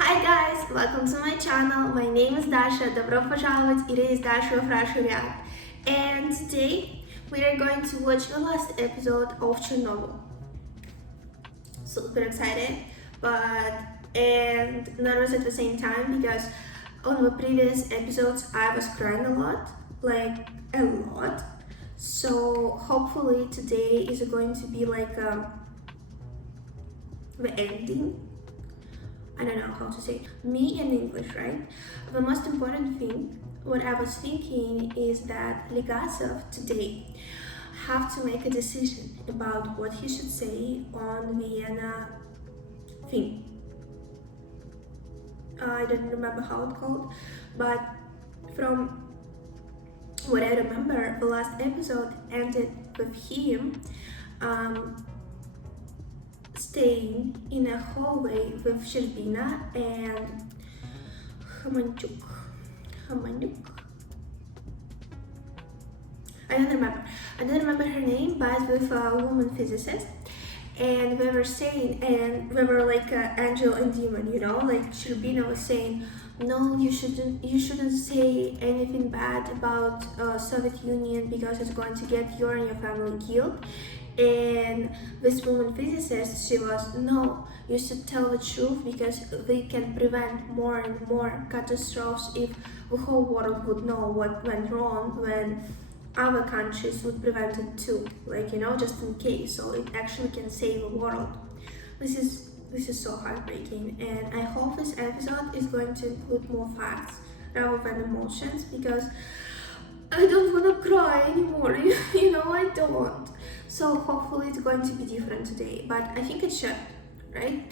Hi guys, welcome to my channel. My name is Dasha. Добро пожаловать. It is Dasha of Russia React. And today we are going to watch the last episode of Chernobyl. Super excited, but and nervous at the same time because on the previous episodes I was crying a lot, like a lot. So hopefully today is going to be like the ending. I don't know how to say me in English, right? The most important thing, what I was thinking is that Legasov today have to make a decision about what he should say on Vienna thing. I don't remember how it called, but from what I remember, the last episode ended with him staying in a hallway with Sherbina and Hamanchuk. I don't remember her name, but with a woman physicist. And we were saying, and we were like angel and demon, you know, like Sherbina was saying, no, you shouldn't say anything bad about Soviet Union because it's going to get you and your family killed. And this woman physicist, she was, no, you should tell the truth because we can prevent more and more catastrophes if the whole world would know what went wrong when other countries would prevent it too, like, you know, just in case, so it actually can save the world. This is so heartbreaking, and I hope this episode is going to include more facts rather than emotions, because I don't want to cry anymore, you know, I don't. So hopefully it's going to be different today, but I think it should, right?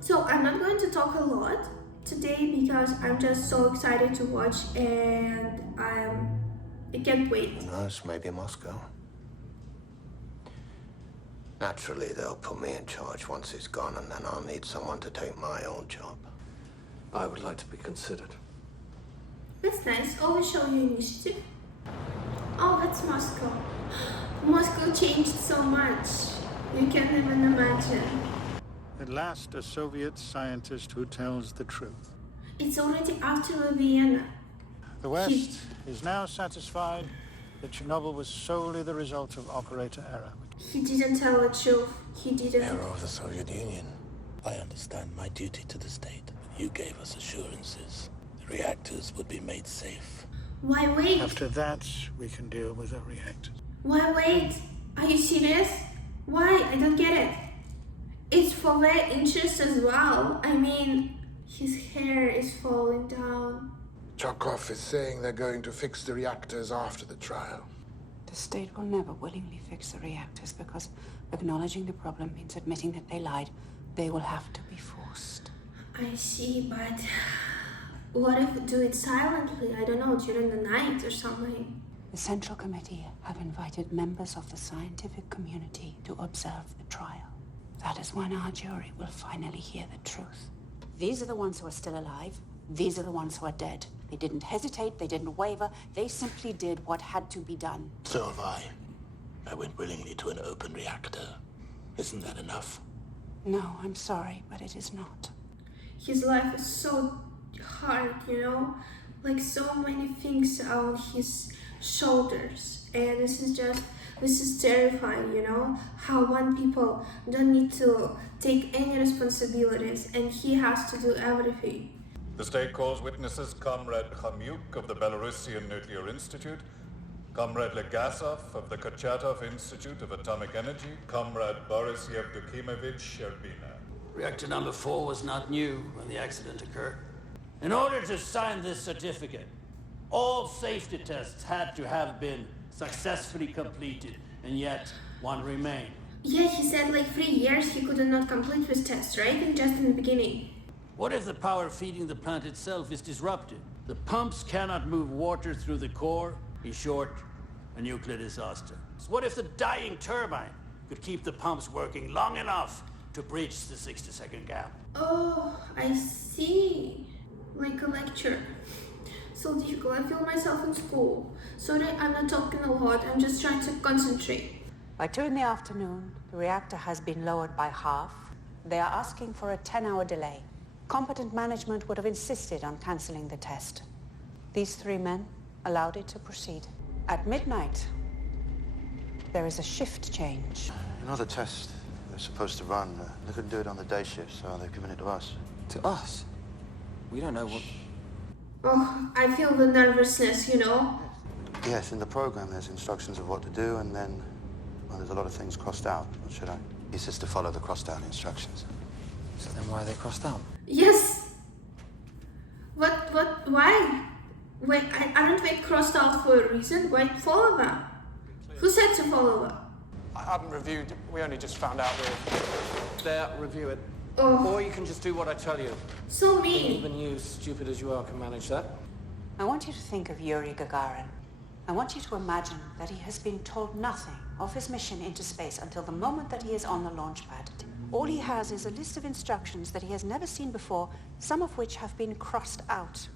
So I'm not going to talk a lot today because I'm just so excited to watch, and I can't wait. Who knows, maybe Moscow. Naturally, they'll put me in charge once he's gone, and then I'll need someone to take my old job. I would like to be considered. That's nice. Always show you initiative. Oh, that's Moscow. Moscow changed so much. You can't even imagine. At last, a Soviet scientist who tells the truth. It's already after Vienna. The West is now satisfied that Chernobyl was solely the result of operator error. He didn't tell the truth. He didn't. Error of the Soviet Union. I understand my duty to the state. You gave us assurances. The reactors would be made safe. Why wait? After that, we can deal with the reactors. Why wait? Are you serious? Why? I don't get it. It's for their interest as well. I mean, his hair is falling down. Chokov is saying they're going to fix the reactors after the trial. The state will never willingly fix the reactors because acknowledging the problem means admitting that they lied. They will have to be forced. I see, but what if we do it silently? I don't know, during the night or something. The Central Committee have invited members of the scientific community to observe the trial. That is when our jury will finally hear the truth. These are the ones who are still alive. These are the ones who are dead. They didn't hesitate, they didn't waver, they simply did what had to be done. So have I. I went willingly to an open reactor. Isn't that enough? No, I'm sorry, but it is not. His life is so hard, you know? Like so many things on his shoulders. And this is terrifying, you know? How one people don't need to take any responsibilities and he has to do everything. The state calls witnesses Comrade Khamyuk of the Belarusian Nuclear Institute, Comrade Legasov of the Kurchatov Institute of Atomic Energy, Comrade Boris Yevdokimovich Sherbina. Reactor number 4 was not new when the accident occurred. In order to sign this certificate, all safety tests had to have been successfully completed, and yet one remained. Yeah, he said like 3 years he could not complete his test, right? And just in the beginning. What if the power feeding the plant itself is disrupted? The pumps cannot move water through the core. In short, a nuclear disaster. What if the dying turbine could keep the pumps working long enough to bridge the 60-second gap? Oh, I see. Like a lecture. So difficult. I feel myself in school. Sorry, I'm not talking a lot. I'm just trying to concentrate. By 2 in the afternoon, the reactor has been lowered by half. They are asking for a 10-hour delay. Competent management would have insisted on cancelling the test. These 3 men allowed it to proceed. At midnight, there is a shift change. Another test they're supposed to run. They couldn't do it on the day shift, so they've given it to us. To us? We don't know what... Oh, I feel the nervousness, you know? Yes, in the program there's instructions of what to do, and then, well, there's a lot of things crossed out. What should I? He says to follow the crossed out instructions. So then why are they crossed out? Yes! Why? Wait, aren't they crossed out for a reason? Why follow them? Who said to follow them? I haven't reviewed. We only just found out we're there. Review it. Oh. Or you can just do what I tell you. So mean. Even you, stupid as you are, can manage that. I want you to think of Yuri Gagarin. I want you to imagine that he has been told nothing of his mission into space until the moment that he is on the launch pad. All he has is a list of instructions that he has never seen before, some of which have been crossed out.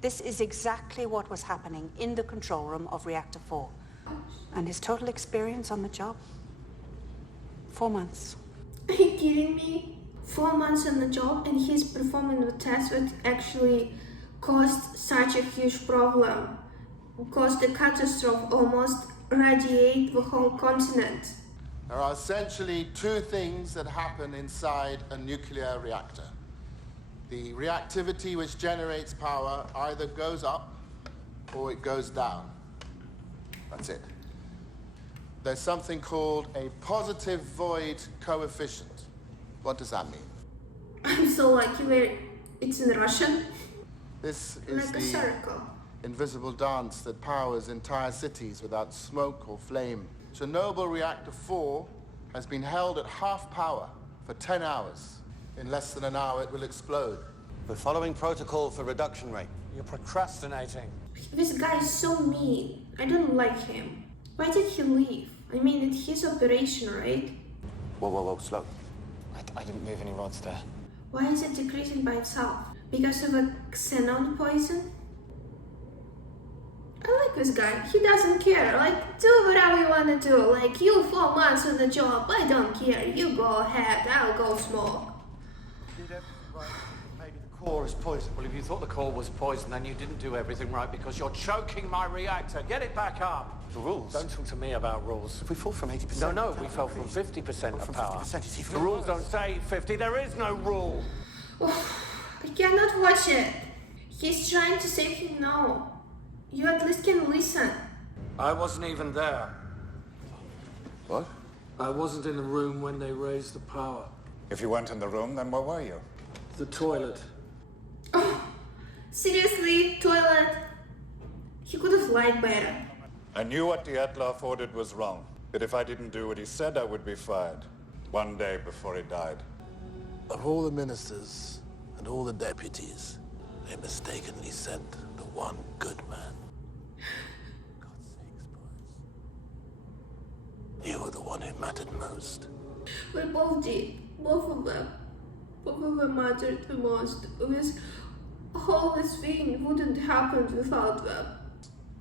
This is exactly what was happening in the control room of Reactor 4. And his total experience on the job? 4 months. Are you kidding me? 4 months on the job and he's performing the test that actually caused such a huge problem. Caused a catastrophe, almost radiate the whole continent. There are essentially 2 things that happen inside a nuclear reactor. The reactivity which generates power either goes up or it goes down. That's it. There's something called a positive void coefficient. What does that mean? I'm so lucky that it's in Russian. This is Like a the circle. invisible dance that powers entire cities without smoke or flame. Chernobyl Reactor 4 has been held at half power for 10 hours. In less than an hour, it will explode. We're following protocol for reduction rate. You're procrastinating. This guy is so mean. I don't like him. Why did he leave? I mean, it's his operation, right? Whoa, slow. I didn't move any rods there. Why is it decreasing by itself? Because of a xenon poison? I like this guy. He doesn't care. Like, do whatever you want to do. Like, you 4 months on the job. I don't care. You go ahead. I'll go smoke. Maybe the core is poisoned. Well, if you thought the core was poisoned, then you didn't do everything right because you're choking my reactor. Get it back up. The rules? Don't talk to me about rules. If we fall from 80%... No, we fell from 50% of from power. 50%, it's even The rules worse. don't say 50. There is no rule. I cannot watch it. He's trying to save him now. You at least can listen. I wasn't even there. What? I wasn't in the room when they raised the power. If you weren't in the room, then where were you? The toilet. Oh, seriously, toilet. He could have lied better. I knew what Dyatlov ordered was wrong. That if I didn't do what he said, I would be fired. 1 day before he died. Of all the ministers and all the deputies, they mistakenly sent the one good man. God's sakes, boys. You were the one who mattered most. We both did. Both of them. Both of them mattered the most. This whole thing wouldn't happen without them.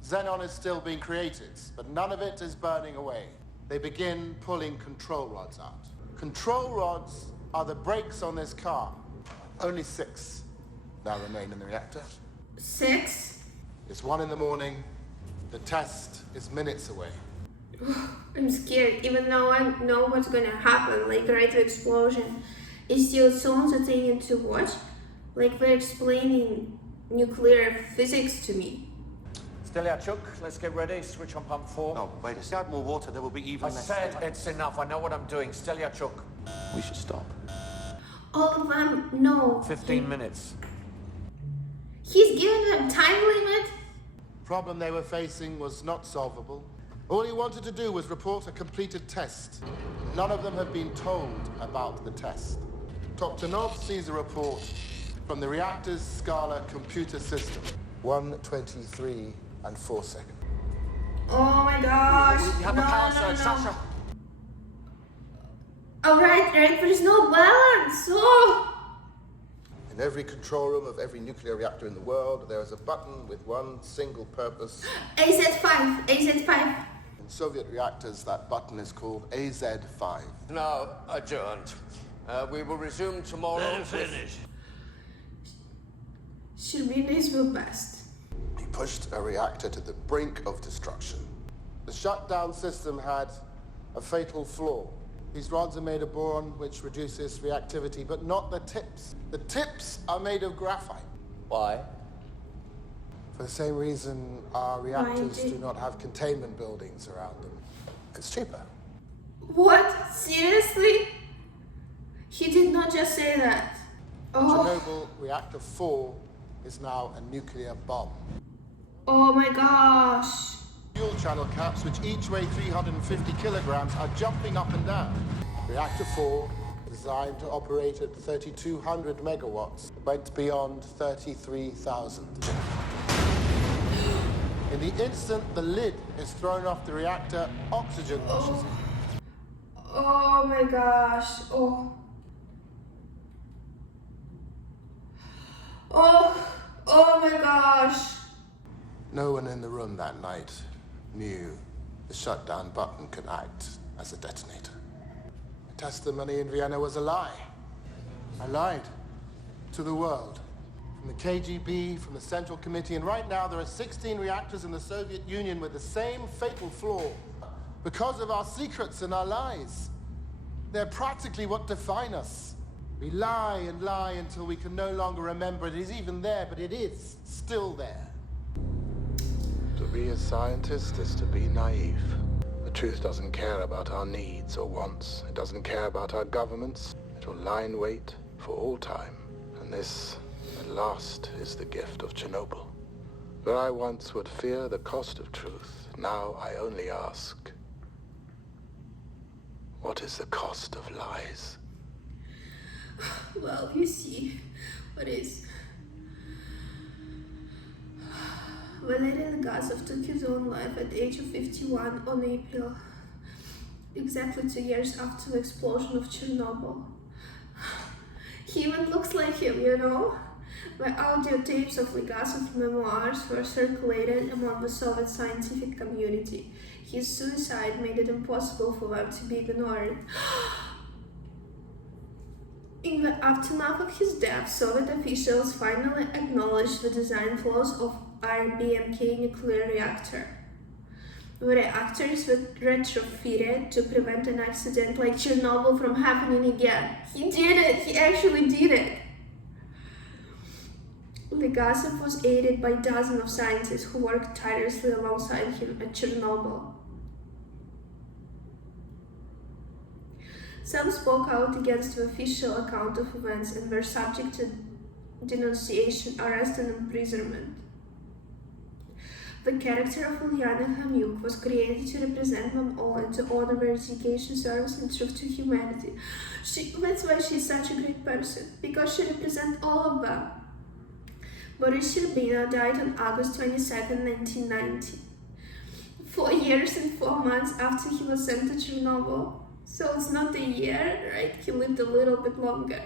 Xenon is still being created, but none of it is burning away. They begin pulling control rods out. Control rods are the brakes on this car. Only 6 now remain in the reactor. 6? It's 1 in the morning. The test is minutes away. I'm scared, even though I know what's gonna happen, like right to explosion. It's still so entertaining to watch. Like they're explaining nuclear physics to me. Stelyachuk, let's get ready. Switch on pump 4. No, wait a second. Add more water, there will be even I less... said it's enough. I know what I'm doing. Stelyachuk. We should stop. All of them, no. 15 minutes. He's giving them time limit? Problem they were facing was not solvable. All he wanted to do was report a completed test. None of them had been told about the test. Toktanov sees a report from the reactor's Scala computer system. 1:23 and 4 seconds. Oh my gosh. We have a power surge, Dasha. Alright, there's no balance. Oh. In every control room of every nuclear reactor in the world, there is a button with one single purpose. AZ5. In Soviet reactors, that button is called AZ5. No, adjourned. We will resume tomorrow. Let him finish. Sherbina is the best. He pushed a reactor to the brink of destruction. The shutdown system had a fatal flaw. These rods are made of boron, which reduces reactivity, but not the tips. The tips are made of graphite. Why? For the same reason our reactors do not have containment buildings around them. It's cheaper. What? Seriously? He did not just say that. Oh. Chernobyl Reactor 4 is now a nuclear bomb. Oh my gosh. Fuel channel caps, which each weigh 350 kilograms, are jumping up and down. Reactor 4, designed to operate at 3,200 megawatts, went beyond 33,000. In the instant the lid is thrown off the reactor, oxygen rushes in. Oh my gosh. Oh. Oh my gosh. No one in the room that night knew the shutdown button could act as a detonator. The testimony in Vienna was a lie. I lied to the world. From the KGB, from the Central Committee, and right now there are 16 reactors in the Soviet Union with the same fatal flaw. Because of our secrets and our lies. They're practically what define us. We lie and lie until we can no longer remember it is even there, but it is still there. To be a scientist is to be naive. The truth doesn't care about our needs or wants. It doesn't care about our governments. It will lie in wait for all time. And this, at last, is the gift of Chernobyl. Where I once would fear the cost of truth, now I only ask, what is the cost of lies? Well, you see, what is? Valery Legasov took his own life at the age of 51 on April, exactly 2 years after the explosion of Chernobyl. He even looks like him, you know? The audio tapes of Legasov's memoirs were circulated among the Soviet scientific community. His suicide made it impossible for them to be ignored. In the aftermath of his death, Soviet officials finally acknowledged the design flaws of RBMK nuclear reactor. The reactors were retrofitted to prevent an accident like Chernobyl from happening again. He did it! He actually did it! Legasov was aided by dozens of scientists who worked tirelessly alongside him at Chernobyl. Some spoke out against the official account of events and were subject to denunciation, arrest, and imprisonment. The character of Ulyana Khamyuk was created to represent them all and to honor their dedication, service, and truth to humanity. That's why she's such a great person, because she represents all of them. Boris Sherbina died on August 22nd, 1990, 4 years and 4 months after he was sent to Chernobyl. So it's not a year, right? He lived a little bit longer.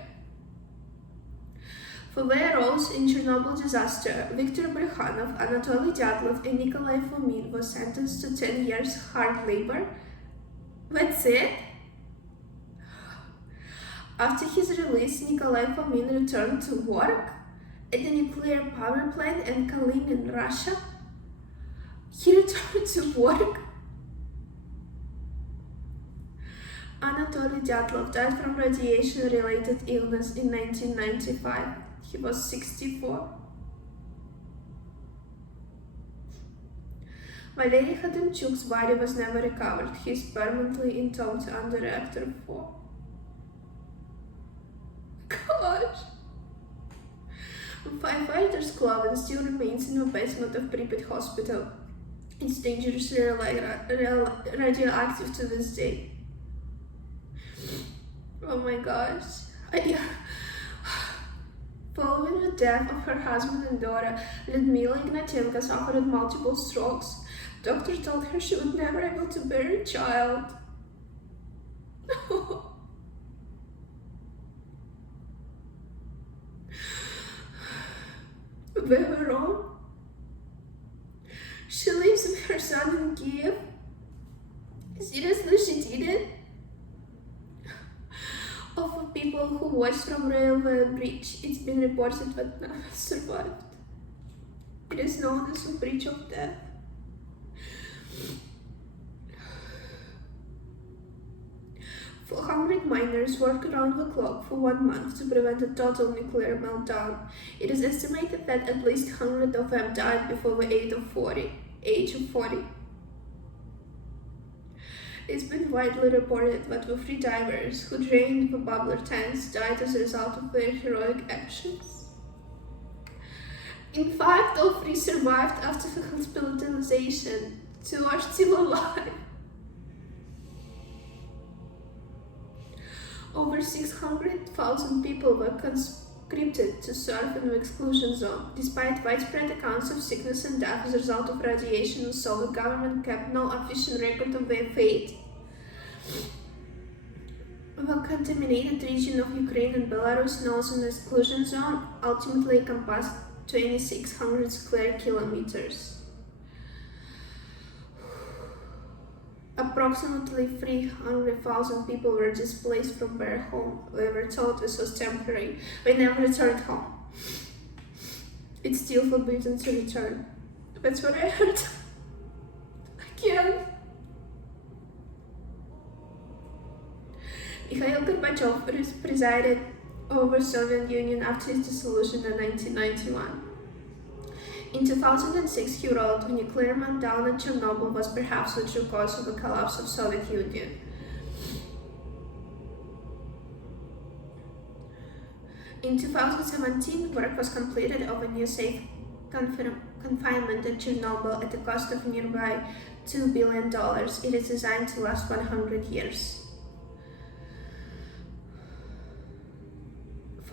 For their roles in Chernobyl disaster, Viktor Brykhanov, Anatoly Dyatlov, and Nikolai Fomin were sentenced to 10 years hard labor. That's it? After his release, Nikolai Fomin returned to work at the nuclear power plant in Kalin in Russia. He returned to work. Anatoly Dyatlov died from radiation-related illness in 1995. He was 64. Valery Khademchuk's body was never recovered. He is permanently entombed under Reactor 4. Gosh! A firefighters' club still remains in the basement of Pripyat hospital. It's dangerously radioactive to this day. Oh my gosh. Following the death of her husband and daughter, Lyudmila Ignatyenko suffered multiple strokes. Doctor told her she would never be able to bear a child. They were wrong. She lives with her son in Kiev. Seriously, she did it? Of the people who watched from railway bridge. It's been reported that none have survived. It is known as a bridge of death. "400 miners work around the clock for 1 month to prevent a total nuclear meltdown. It is estimated that at least 100 of them died before the age of 40. It's been widely reported that the 3 divers who drained the bubbler tanks died as a result of their heroic actions. In fact, all 3 survived after the hospitalization. 2 are still alive. Over 600,000 people were conscripted to serve in the exclusion zone. Despite widespread accounts of sickness and death as a result of radiation, so the government kept no official record of their fate. The contaminated region of Ukraine and Belarus, known as an exclusion zone, ultimately encompassed 2,600 square kilometers. Approximately 300,000 people were displaced from their home. They were told this was temporary. They never returned home. It's still forbidden to return. That's what I heard. Again. Mikhail Gorbachev presided over Soviet Union after its dissolution in 1991. In 2006, he wrote, "The nuclear meltdown at Chernobyl was perhaps the true cause of the collapse of Soviet Union." In 2017, work was completed of a new safe confinement at Chernobyl at the cost of nearby $2 billion. It is designed to last 100 years.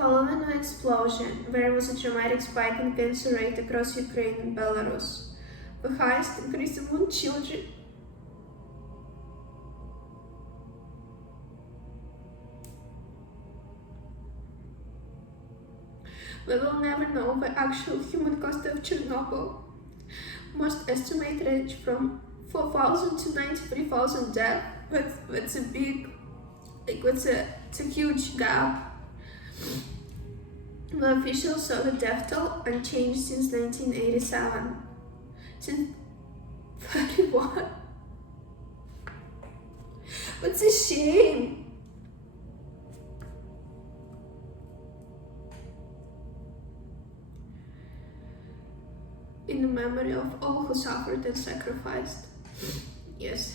Following the explosion, there was a dramatic spike in cancer rate across Ukraine and Belarus, the highest increase among children. We will never know the actual human cost of Chernobyl. Most estimates range from 4,000 to 93,000 deaths. That's a big, it's a huge gap. The officials saw the death toll unchanged since 1987. Since 31. What's a shame? In the memory of all who suffered and sacrificed. Yes.